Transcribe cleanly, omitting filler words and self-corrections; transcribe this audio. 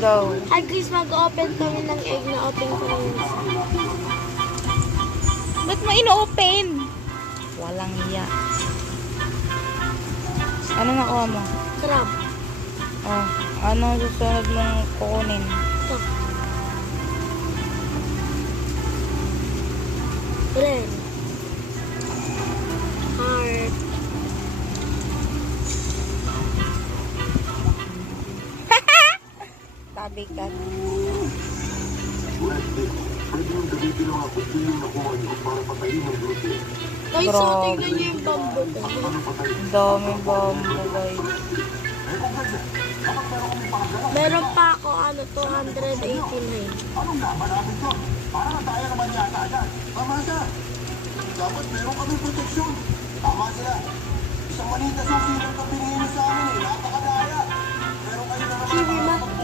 Go. At least mag-open kami ng egg na open ko rin. Ba't mo ino-open? Walang iya. Ano nakuha mo? Crab. Oh, ano susunod mong kukunin? Ito. Red. Heart. Tabi ka. Guys, so Grabe. tingnan niyo yung bamboo ko. Dami bambo, guys. Meron pa ako, 289. Dapat meron kami proteksyon. Tama sila. Isang manita susi ng kapinili sa amin eh. Napakadaya. Pero kayo na naman Kiwi ma.